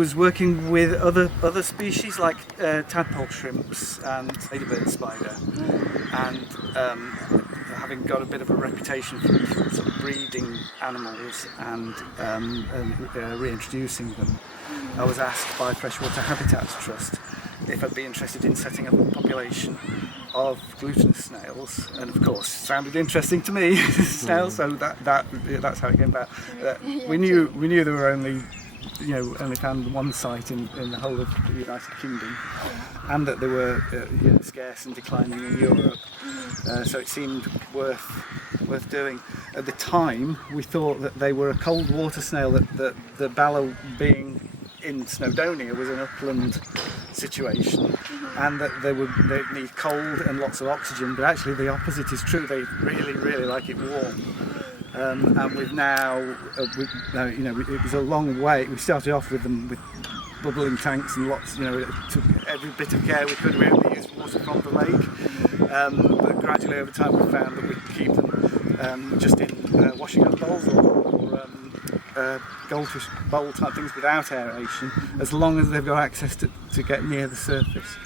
Was working with other species like tadpole shrimps and ladybird spider, and having got a bit of a reputation for sort of breeding animals and reintroducing them, I was asked by Freshwater Habitats Trust if I'd be interested in setting up a population of glutinous snails, and of course it sounded interesting to me, snails, so that's how it came about. We knew there were only found one site in the whole of the United Kingdom, and that they were scarce and declining in Europe, so it seemed worth doing. At the time we thought that they were a cold water snail, that the Ballow being in Snowdonia was an upland situation, and that they'd need cold and lots of oxygen, but actually the opposite is true. They really like it warm. And we've now, it was a long way. We started off with them with bubbling tanks and lots, it took every bit of care we could. We only used water from the lake, but gradually over time we found that we could keep them just in washing up bowls or goldfish bowl type things without aeration, as long as they've got access to get near the surface.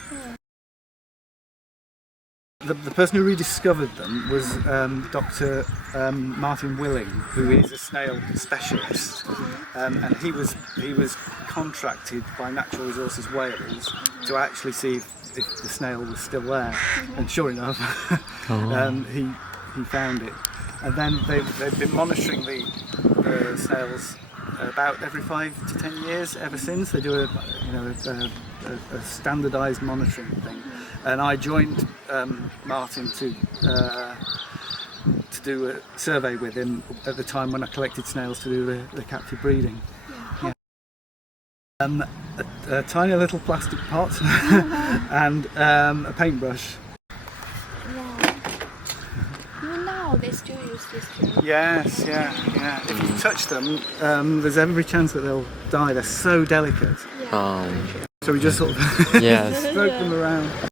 The person who rediscovered them was Dr. Martin Willing, who is a snail specialist, and he was contracted by Natural Resources Wales to actually see if the snail was still there, and sure enough, he found it. And then they've been monitoring the snails about every 5 to 10 years ever since. They do a standardised monitoring thing, and I joined Martin to do a survey with him at the time when I collected snails to do the captive breeding. Yeah. A tiny little plastic pot and a paintbrush. They still use this too. Yes, yeah. If you touch them, there's every chance that they'll die. They're so delicate. Yeah. So we just sort of stroke them around.